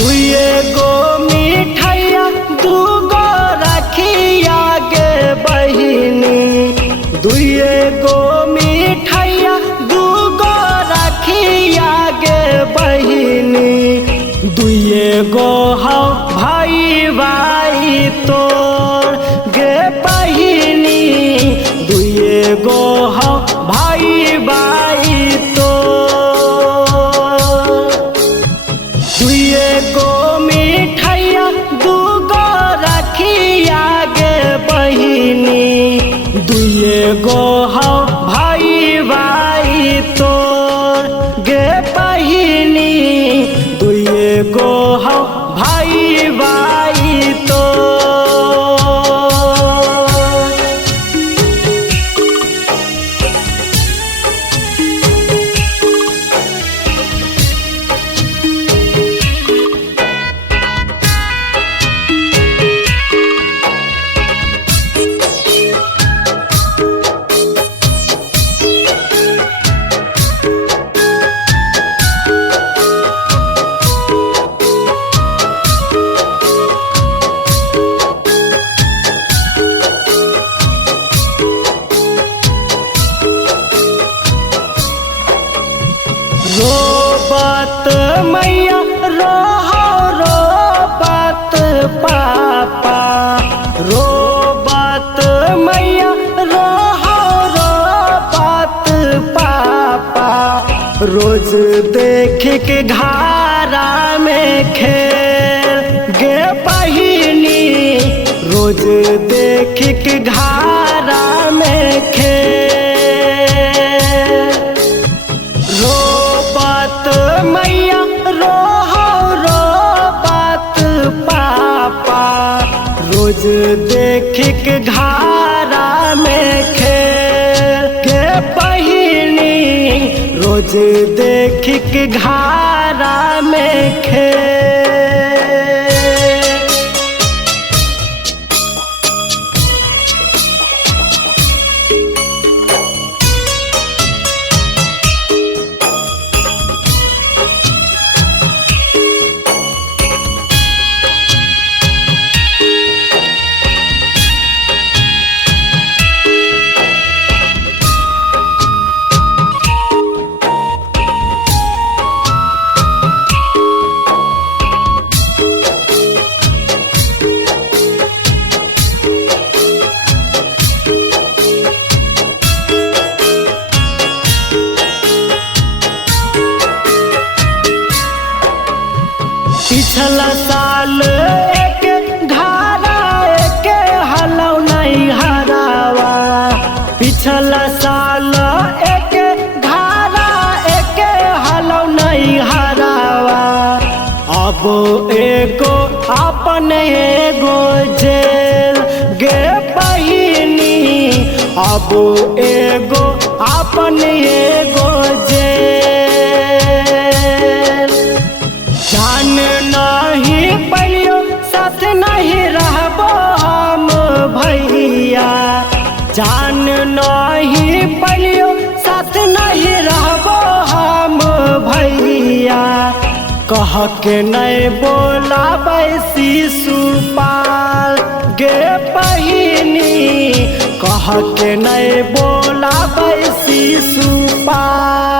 दुए गो मिठाइया दूगो रखिया गे बहिनी, दुए गो मिठाइया दूगो रखिया गे बहिनी, दुए गो हौ भाई भाई तोर गे बहिनी, दुए गो हौ भाई भाई तोर। दुए गो मिठाइया दूगो रखिया गे बहिनी, दुए गो हौ भाई भाई तोर गे बहिनी, दुए गो हौ भाई भाई तोर। रोबत मैया रोहो रोबत पापा, रोबत मैया रोहो रोबत पापा, रोज देख के घारा में खेल गे बहिनी, रोज देख के घारा में खेल। रोबत मैया रोहो रोबत पापा, रोज देख के घारा में खेल गे बहिनी, रोज देख के घारा में खेल। पिछला साल एक घारा एक हलौ नहीं हरावा, पिछला साल एक घारा एक हलौ नहीं हरावा, अब एगो अपन एगो जेल गे बहिनी, अब एगो अपन एगो जेल। जान नहीं पलियो साथ नहीं रहबो हम भैया, जान नहीं पलियो साथ नहीं रहबो हम भैया, कह के नहीं बोलाबै शिशुपाल गे बहिनी, कह के नहीं बोलाबै शिशुपाल।